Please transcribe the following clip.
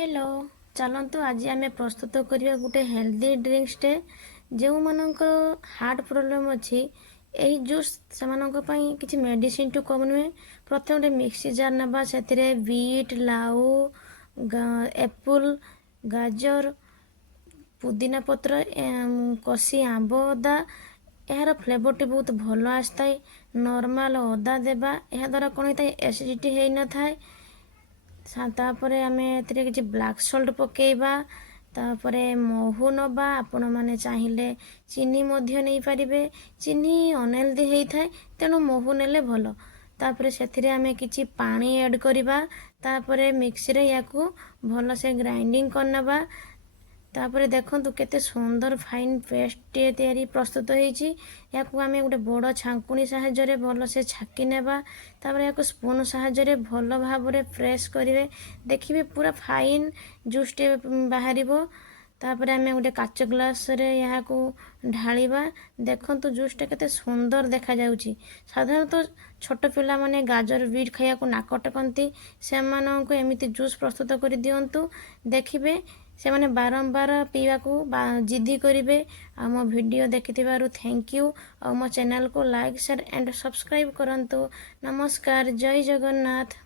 Hello चलतु आज आम प्रस्तुत करवा गोटे हेल्दी ड्रिंक्सटे जो मानकर हार्ट प्रोब्लेम अच्छी यही जूस से किसी मेडिसिन टू कम नुहे। प्रथम गोटे मिक्सी जार ना से बीट लाउ एप्पल गाजर पुदीना पत्र कषि आंब अदा यार फ्लेवर टी बहुत भल आसता। नॉर्मल अदा देवा यह द्वारा कौन होता है एसिडिटी हो न था। तापर आम कि ब्लैक सल्ट पकेबा तापरे महू नबा आपण मैंने चाहिए चीनी नहीं पारे चीनी अनहेल्दी होता है तेणु महू नेले भल। तापर से आम कि पानी ऐड करवा तापर मिक्सी रे या भल से ग्राइंडिंग करनबा। तापर देखंतु केते सुंदर फाइन पेस्ट तैयारी प्रस्तुत होईची। याकू आमे गोटे बड़ छांकुणी साहाय्य भल से छाकी नेबा तापर याकू स्पून साहाय्य भल भाव प्रेस करेंगे देखिए पूरा फाइन जूस टे बाहरिबो। तापर आमे गोटे काच ग्लास रे याकू ढालिबा देखंतु जूस टे केते सुंदर देखा जाउची। साधारणतः छोट पिला माने गाजर बीट खाया को नाक टेकंती से माननको एमिति जूस प्रस्तुत कर दियंतु देखिबे से माने बारंबार पीवा को जिद्दी करेंगे। आ मो वीडियो देखिथिबारु थैंक यू। आ मो चैनल को लाइक शेयर एंड सब्सक्राइब करंतु। नमस्कार जय जगन्नाथ।